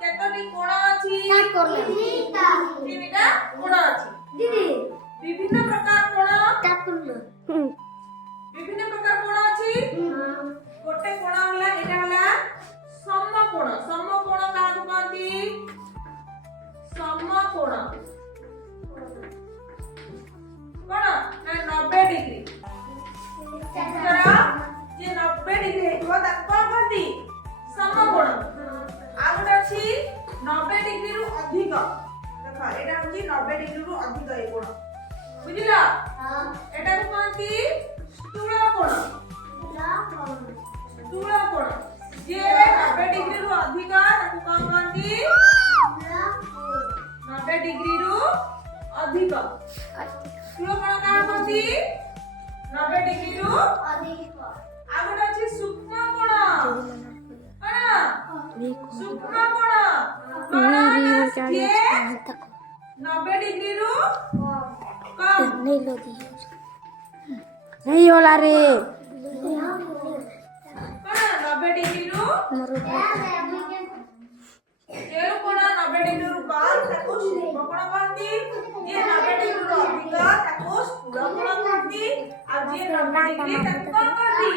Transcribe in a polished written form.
केतोटी कोण अछि तीनटा कोण अछि दीदी विभिन्न प्रकार कोण विभिन्न प्रकार कोण अछि गोटे कोण होला एटा होला समकोण काहा को कहती समकोण कोण ना 90 डिग्री जरा जे 90 डिग्री हेतु ताको कोन कहती समकोण आ गोटे अछि 90 डिग्री रु अधिक देखा एटा होची 90 डिग्री रु अधिक ए कोण बुझिला हां एटा को कहती स्थूल कोण जे 90 डिग्री रु अधिक ताको कोन कहती 90 डिग्री रु अधिक स्थूल कोण का कहती 90 डिग्री रु अधिक आ गोटे अछि सूक्ष्म कोण सूक्ष्म कोण जे 90 डिग्री रु कम नहीं होला रे कोण 90 डिग्री रु जेरो कोण 90 डिग्री रु कम ताको सूक्ष्म कोण कहती जे 90 डिग्री रु अधिक ताको स्थूल कोण कहती आ जे 90 डिग्री ताको कोन कहती